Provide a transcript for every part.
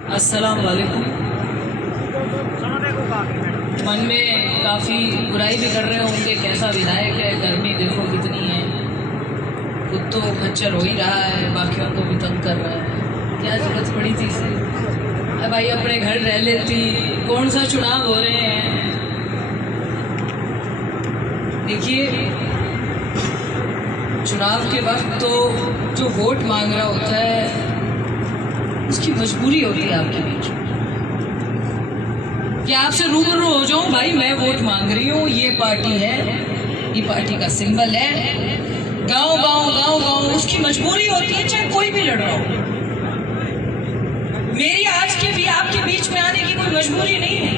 अस्सलाम वालेकुम। मन में काफ़ी बुराई भी कर रहे होंगे, कैसा विधायक है, गर्मी देखो कितनी है, खुद तो खच्चर हो ही रहा है, बाकियों को भी तंग कर रहा है, क्या जरूरत पड़ी थी इसे। अब भाई अपने घर रह लेती, कौन सा चुनाव हो रहे हैं। देखिए, चुनाव के वक्त तो जो वोट मांग रहा होता है उसकी मजबूरी होती है आपके बीच में कि आपसे रूबरू हो जाऊं, भाई मैं वोट मांग रही हूँ, ये पार्टी है, ये पार्टी का सिंबल है, गांव गांव गांव गांव, उसकी मजबूरी होती है, चाहे कोई भी लड़ रहा हो। मेरी आज के भी आपके बीच में आने की कोई मजबूरी नहीं है।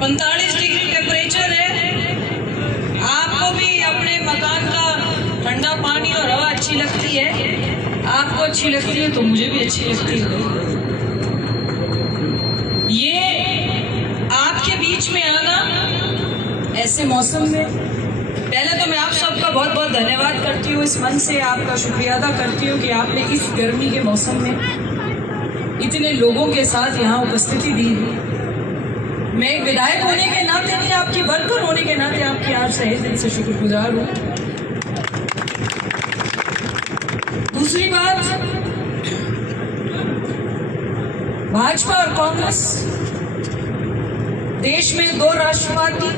45 डिग्री टेम्परेचर है, आपको भी अपने मकान का ठंडा पानी और हवा अच्छी लगती है, आपको अच्छी लगती है तो मुझे भी अच्छी लगती है। ये आपके बीच में आना ऐसे मौसम में, पहले तो मैं आप सबका बहुत बहुत धन्यवाद करती हूँ, इस मन से आपका शुक्रिया अदा करती हूँ कि आपने इस गर्मी के मौसम में इतने लोगों के साथ यहाँ उपस्थिति दी। मैं एक विधायक होने के नाते नहीं, आपकी वर्कर होने के नाते आपकी आज सही दिल से शुक्रगुजार हूँ। दूसरी बात, भाजपा और कांग्रेस, देश में दो राष्ट्रवादी,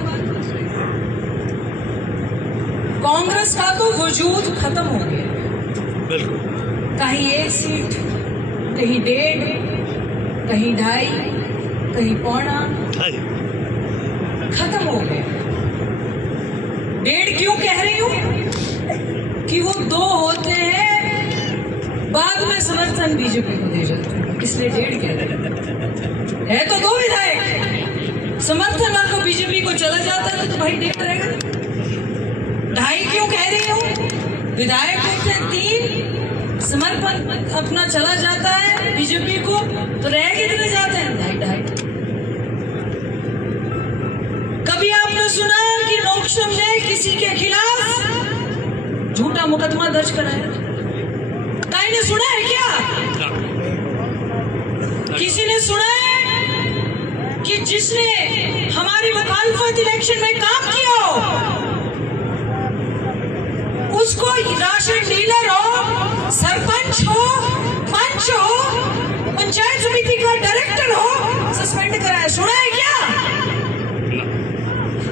कांग्रेस का तो वजूद खत्म हो गया। कहीं 1 सीट, कहीं 1.5, कहीं 2.5, कहीं 1.25, खत्म हो गया। 1.5 क्यों कह रही हूं कि वो 2 होते हैं, बाद में समर्थन बीजेपी को दे जाते हैं, इसलिए 1.5 कह रहे हैं। तो 2 विधायक, समर्थन आपको बीजेपी को चला जाता है तो भाई 1.5 रहेगा। 2.5 क्यों कह रही हूँ, विधायक होते हैं 3, समर्थन अपना चला जाता है बीजेपी को, तो रह कितने जाते हैं, 2.5। कभी आपने सुना कि लोकसभा ने किसी के खिलाफ झूठा मुकदमा दर्ज कराया? कहीं ने सुना है क्या? किसी ने सुना है कि जिसने हमारी मुखालफत इलेक्शन में काम किया हो, उसको राशन डीलर हो, सरपंच हो, पंच हो, पंचायत समिति का डायरेक्टर हो, सस्पेंड कराया? सुना है क्या?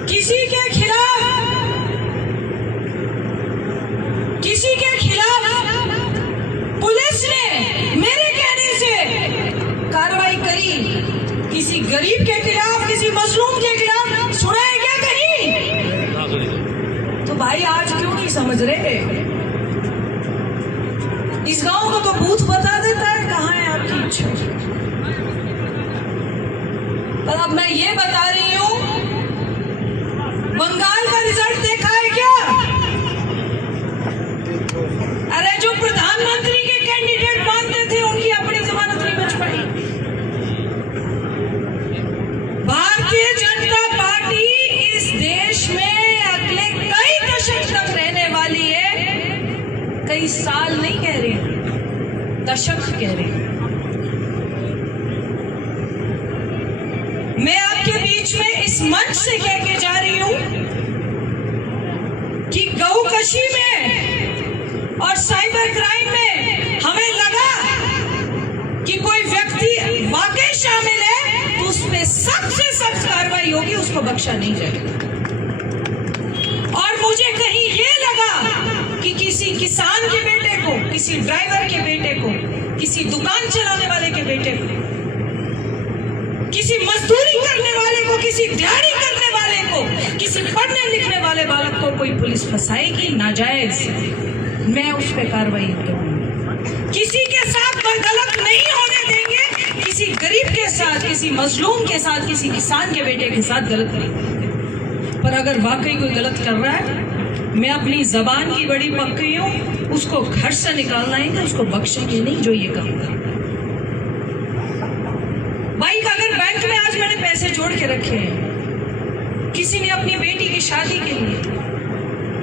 किसी के खिलाफ पुलिस ने मेरे कहने से कार्रवाई करी, किसी गरीब के खिलाफ, किसी मजलूम के खिलाफ? सुना है क्या कहीं? तो भाई आज क्यों नहीं समझ रहे? इस गांव को तो बूथ बता देता है, कहाँ है आपकी इच्छा? पर अब मैं ये बता रही हूं, बंगाल का रिजल्ट देखा है क्या? अरे जो प्रधानमंत्री के कैंडिडेट मानते थे उनकी अपनी जमानत नहीं बच पाई। भारतीय जनता पार्टी इस देश में अगले कई दशक तक रहने वाली है। कई साल नहीं कह रहे, दशक कह रहे। मैं आपके बीच में इस मंच से कह के जा रही हूं कि गौकशी में और साइबर क्राइम में हमें लगा कि कोई व्यक्ति वाकई शामिल है तो उस पर सख्त से सख्त कार्रवाई होगी, उसको बख्शा नहीं जाएगा। और मुझे कहीं ये लगा कि किसी किसान के बेटे को, किसी ड्राइवर के बेटे को, किसी दुकान चलाने वाले के बेटे को, किसी मजदूरी करने वाले को, किसी दिहाड़ी करने वाले को, किसी पढ़ने लिखने वाले बालक को कोई पुलिस फंसाएगी नाजायज, मैं उस पर कार्रवाई करूंगी। किसी के साथ गलत नहीं होने देंगे, किसी गरीब के साथ, किसी मजलूम के साथ, किसी किसान के बेटे के साथ गलत नहीं करेंगे। पर अगर वाकई कोई गलत कर रहा है, मैं अपनी जबान की बड़ी पक्की हूं, उसको घर से निकालना है, उसको बख्शेंगे नहीं जो ये करेगा। भाई अगर बैंक में आज मैंने पैसे जोड़ के रखे हैं, किसी ने अपनी बेटी की शादी के लिए,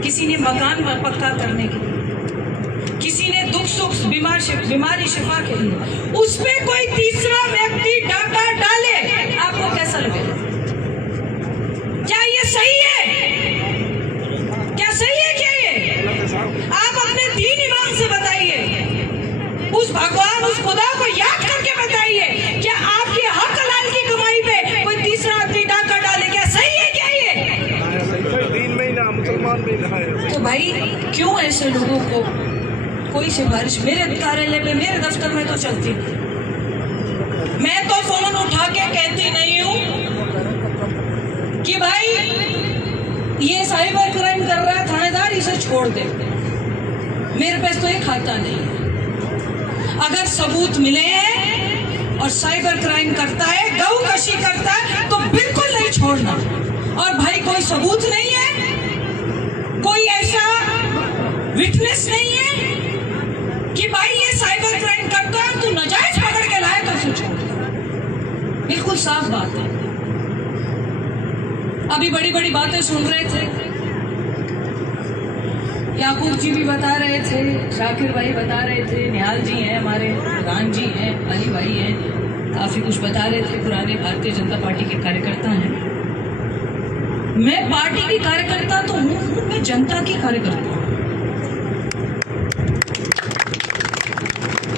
किसी ने मकान पक्का करने के लिए, किसी ने दुख सुख बीमारी शिफा के लिए, उस पे कोई तीसरा व्यक्ति डाका डाले, आपको कैसा लगेगा? क्या ये सही है? क्या सही है? क्या ये आप अपने दीन ईमान से बताइए, उस भगवान उस खुदा को याद करके बताइए, क्या आपके हक हलाल की कमाई पे कोई तीसरा आदमी डाका डाले? क्या सही है? क्या ये दीन में ही ना, मुसलमान में ना है। तो भाई क्यों ऐसे लोगों को कोई सिफारिश मेरे कार्यालय पे, मेरे दफ्तर में तो चलती, मैं तो फोन उठा के कहती नहीं हूं कि भाई ये साइबर क्राइम कर रहा है थानेदार, इसे छोड़ दे, मेरे पास तो ये खाता नहीं। अगर सबूत मिले हैं और साइबर क्राइम करता है, गौकशी करता है, तो बिल्कुल नहीं छोड़ना। और भाई कोई सबूत नहीं है, कोई ऐसा विटनेस नहीं है कि भाई ये साइबर क्राइम करता है, तू नाजायज पकड़ के लाए तो उसे छोड़ दे। बिल्कुल साफ बात है। अभी बड़ी बड़ी बातें सुन रहे थे, याकूब जी भी बता रहे थे, शाकिर भाई बता रहे थे, निहाल जी हैं हमारे, रान जी हैं, अली भाई हैं, काफी कुछ बता रहे थे। पुराने भारतीय जनता पार्टी के कार्यकर्ता हैं। मैं पार्टी की कार्यकर्ता तो हूं, मैं जनता की कार्यकर्ता हूं।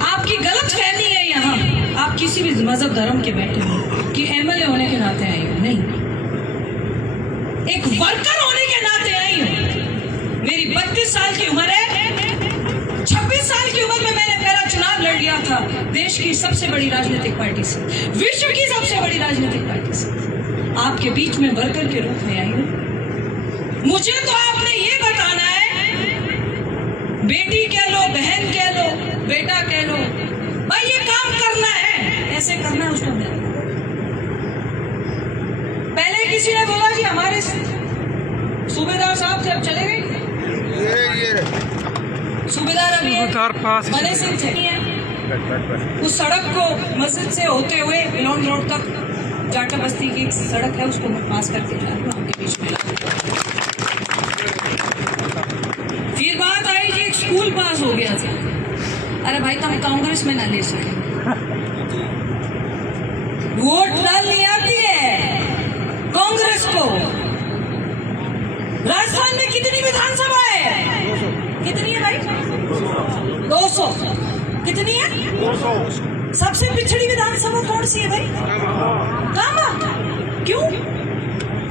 आपकी गलत फहमी है यहाँ, आप किसी भी मजहब धर्म के बैठे हो कि एमएलए होने के नाते आई हो, नहीं, एक वर्कर होने के नाते आई हूं। मेरी 32 साल की उम्र है, 26 साल की उम्र में मैंने पहला चुनाव लड़ लिया था देश की सबसे बड़ी राजनीतिक पार्टी से, विश्व की सबसे बड़ी राजनीतिक पार्टी से। आपके बीच में वर्कर के रूप में आई हूं। मुझे तो आपने ये बताना है, बेटी कह लो, बहन कह लो, बेटा कह लो, भाई ये काम करना है, ऐसे करना है, उसको नहीं। पहले किसी ने बोला कि हमारे सूबेदार साहब थे, अब चले गए। सूबेदार अभी बने सिंह थे। उस सड़क को मस्जिद से होते हुए बिलोन रोड तक जाटा बस्ती की एक सड़क है, उसको पास करके जा रहा हूँ आपके बीच में। फिर बात आई जी, एक स्कूल पास हो गया था। अरे भाई तुम कांग्रेस में ना ले सके, वोट डालनी आती है कांग्रेस को। राजस्थान में कितनी विधानसभा है? कितनी है भाई? 200। कितनी है? 200। सबसे पिछड़ी विधानसभा कौन सी है भाई? कामा। क्यों?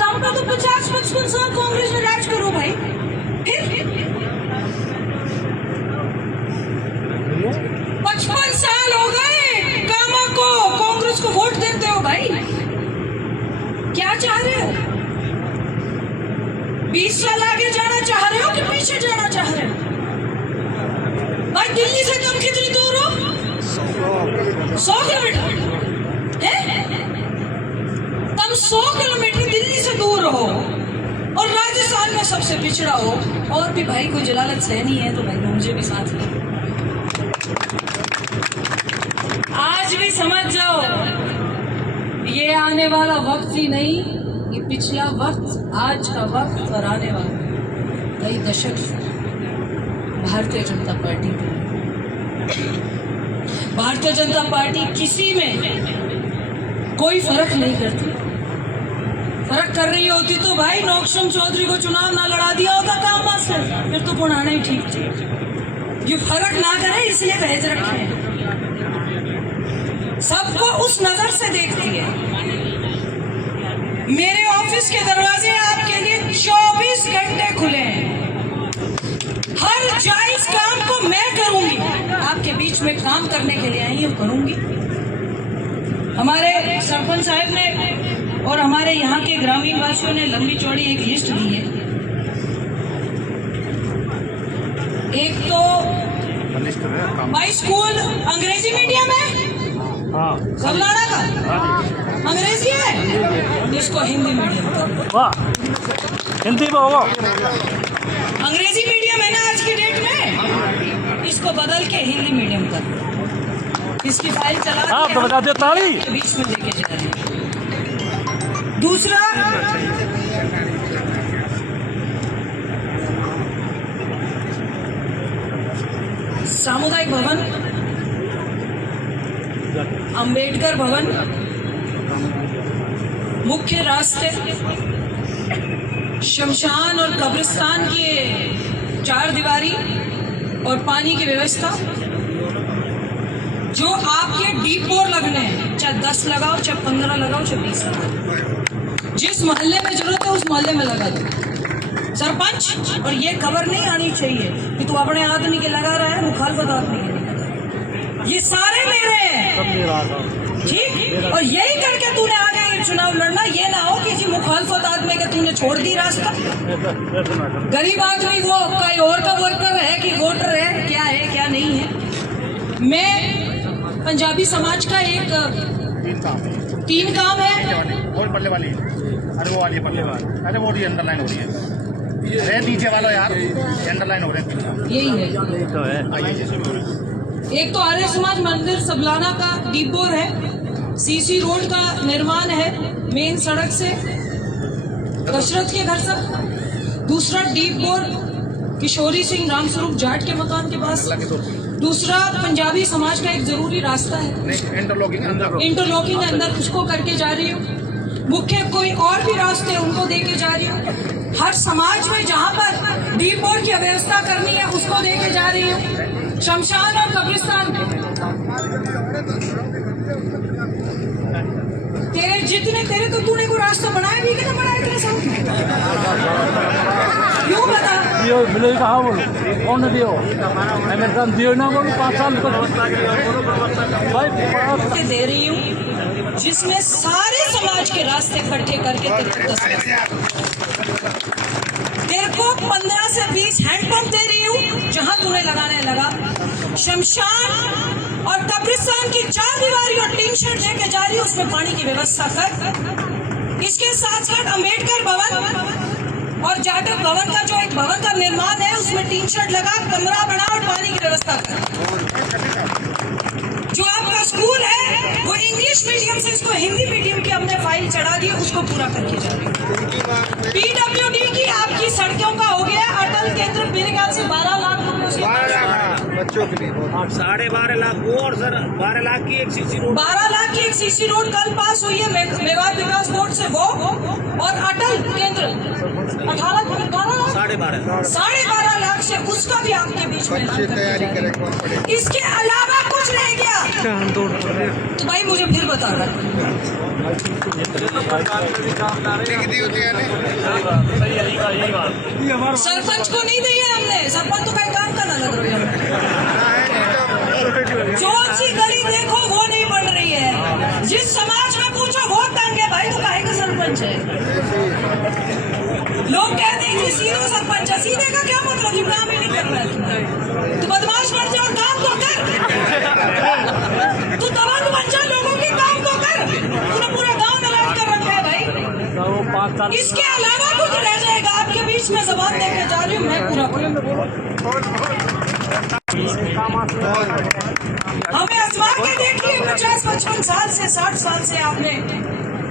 कामा तो 50-55 साल कांग्रेस में राज करो भाई। फिर 55 साल हो गए कामा को, कांग्रेस को वोट देते हो भाई। क्या चाह रहे हो? 20 साल आगे जाना चाह रहे हो कि पीछे जाना चाह रहे हो? भाई दिल्ली से तुम कितनी दूर हो? 100 किलोमीटर है? तुम 100 किलोमीटर दिल्ली से दूर हो और राजस्थान में सबसे पिछड़ा हो। और भी भाई कोई जलालत सहनी है तो भाई मुझे भी साथ लो। आज भी समझ जाओ, ये आने वाला वक्त ही नहीं, ये पिछला वक्त, आज का वक्त और आने वाला कई दशक से भारतीय जनता पार्टी की। भारतीय जनता पार्टी किसी में कोई फर्क नहीं करती। फर्क कर रही होती तो भाई नौक्षम चौधरी को चुनाव ना लड़ा दिया होता कामा से, फिर तो पुराना ही ठीक थी। ये फर्क ना करे इसलिए भेज रखे हैं, सबको उस नजर से देखती है। मेरे ऑफिस के दरवाजे आपके लिए 24 घंटे खुले हैं। हर जायज काम को मैं करूंगी, आपके बीच में काम करने के लिए आई हूं, करूंगी। हमारे सरपंच साहब ने और हमारे यहाँ के ग्रामीण वासियों ने लंबी चौड़ी एक लिस्ट दी है। एक तो भाई स्कूल अंग्रेजी मीडियम है, सवलाना का अंग्रेजी है, इसको हिंदी मीडियम कर। हिंदी में होगा, अंग्रेजी मीडियम है ना आज की डेट में, इसको बदल के हिंदी मीडियम कर। इसकी फाइल चला आप तो बता दो ताली के बीच में लेके जा रहे हैं। दूसरा, सामुदायिक भवन, अंबेडकर भवन, मुख्य रास्ते, शमशान और कब्रिस्तान की चार दीवारी और पानी की व्यवस्था, जो आपके डीप बोर लगने हैं, चाहे 10 लगाओ, चाहे 15 लगाओ, चाहे 20 लगाओ, जिस मोहल्ले में जरूरत है उस मोहल्ले में लगा दो। सरपंच, और ये खबर नहीं आनी चाहिए कि तू अपने आदमी के लगा रहा है, मुखालफत आदमी के नहीं लगा। ये सारे मेरे हैं, ठीक। और यही करके तूने आगे ये चुनाव लड़ना, ये ना हो किसी मुखालफत आदमी के तूने छोड़ दी रास्ता। गरीब आदमी वो कोई और का वर्कर है कि वोटर है, क्या नहीं है। मैं पंजाबी समाज का एक 3 काम है। वो पल्ले वाली, अरे वो वाली है पल्ले वाली, अरे वो भी अंडरलाइन हो रही है, अरे नीचे वाला यार अंडरलाइन हो रहे हैं। यही है। एक तो आर्य समाज मंदिर सबलाना का डीप बोर है, सीसी रोड का निर्माण है मेन सड़क से दशरथ के घर तक। दूसरा डीप बोर किशोरी सिंह रामस्वरूप जाट के मकान के पास। दूसरा पंजाबी समाज का एक जरूरी रास्ता है, इंटरलॉकिंग अंदर, उसको करके जा रही हूँ। मुख्य कोई और भी रास्ते उनको देके जा रही हूँ। हर समाज में जहाँ पर डीप बोर की व्यवस्था करनी है उसको देके जा रही हूँ। शमशान और कब्रिस्तान तेरे तो तूने कोई रास्ता बनाया भी कि ना बनाया तेरे साथ? क्यों बता? दियो मिले कहाँ बोलो, कौन दियो? अमेरिकन दियो ना बोलो, 5 साल तक भाई दे रही हूँ, जिसमें सारे समाज के रास्ते इकट्ठे करके तेरे को 15 से 20 हैंडपंप दे रही हूँ, जहां तूने लगाना है लगा। शमशान और कब्रिस्तान की 4 दीवारी और टीन शेड लेके जा रही हूँ, उसमें पानी की व्यवस्था कर। इसके साथ साथ अंबेडकर भवन और जाटक भवन का जो एक भवन का निर्माण है, उसमें टीन शेड लगा, कमरा बना और पानी की व्यवस्था कर। जो आपका स्कूल है वो इंग्लिश मीडियम से इसको हिंदी मीडियम की हमने फाइल चढ़ा दी, उसको पूरा करके जा रही है। पीडब्ल्यूडी की आपकी सड़कों का हो गया अटल केंद्र, मेरे ख्याल से 12 लाख बच्चों के लिए 12.5 लाख वो, और सर 12 लाख की एक सीसी रोड, 12 लाख की एक सीसी रोड कल पास हुई है मेवाड़ विकास बोर्ड से वो, और अटल केंद्र 12.5 लाख से उसका भी आपके बीच में तैयारी करें। इसके अलावा कुछ रह गया तो भाई मुझे फिर बता रहा सरपंच को नहीं दिया हमने, सरपंच तो कहीं काम करना लग रही है। जो सी गली देखो वो नहीं बन रही है, जिस समाज में पूछो वोट देंगे भाई तो काहे का सरपंच है। लोग कहते हैं कि सीधा सरपंच है, सीधे का क्या मतलब, कि काम ही नहीं कर रहा है। तू बदमाश बन जा और काम तो कर, तू दबंग बन जा, लोगों के काम तो कर। तूने पूरा गांव नलायक कर रखा है भाई। इसके अलावा कुछ रह जाएगा आपके बीच में, जबान देके जा रही हूँ मैं पूरा। हमें आजमा के देखिए, 50-55 साल से 60 साल से आपने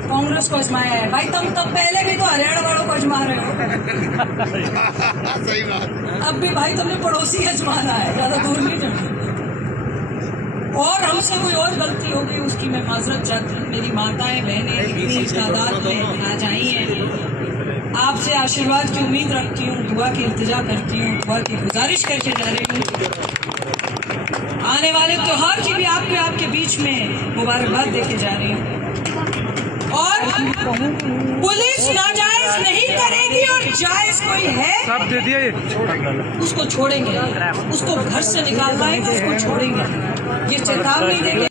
कांग्रेस को आजमाया है भाई। तुम तब पहले भी तो हरियाणा वालों को आजमा रहे हो। सही बात। अब भी भाई तुमने पड़ोसी आजमाना है, ज्यादा दूर नहीं जाना। और हमसे कोई और गलती होगी उसकी मैं माजरत चाहती हूँ। मेरी माताएं बहनें इतनी तादाद में आज आई हैं, आपसे आशीर्वाद की उम्मीद रखती हूँ, दुआ की इल्तिजा करती हूँ, दुआ की गुजारिश करके जा रही हूँ। आने वाले त्योहार की भी आपके बीच में मुबारकबाद देके जा रही हूँ। और पुलिस नाजायज नहीं करेगी, और जायज कोई है सब दे दिए, उसको छोड़ेंगे, उसको घर से निकाल पाएंगे, उसको छोड़ेंगे। ये चेतावनी देंगे।